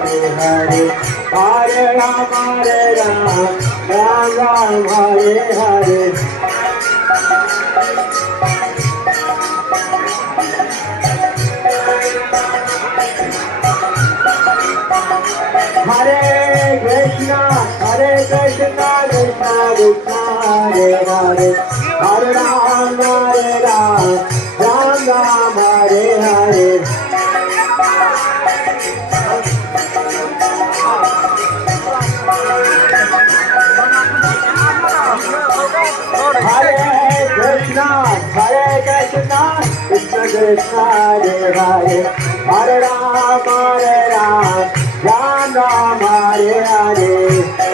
Hare Hare Rama Rama Hare Hare Hare Krishna Krishna Krishna Hare Hare Hare Ram Ram Hare Hare Hare Krishna Krishna Krishna Hare Hare Hare Ram Ram Hare Hare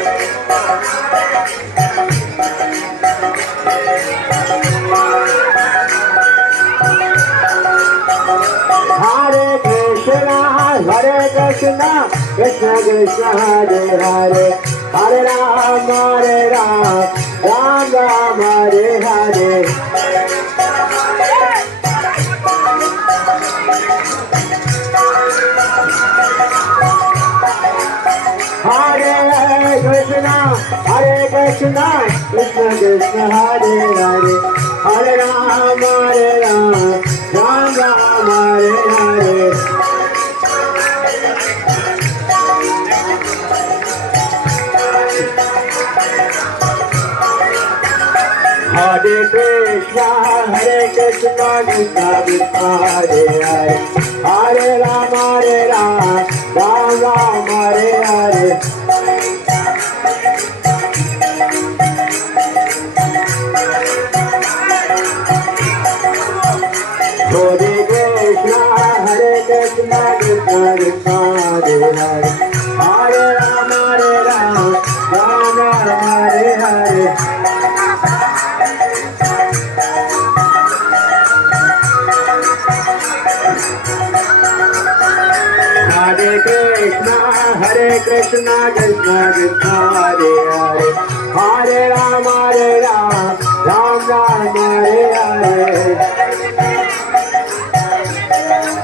Hare Krishna Krishna Krishna Hare Hare Hare Ram Ram Hare Hare Hare Krishna Krishna Krishna Hare Hare Hare Ram Ram Hare Hare Hare Krishna Krishna Krishna Hare Hare Hare Ram Ram Hare Hare Hare Krishna Krishna Krishna Hare Hare Hare Ram Ram Hare Hare Hare Krishna Krishna Krishna Hare Hare Hare Ram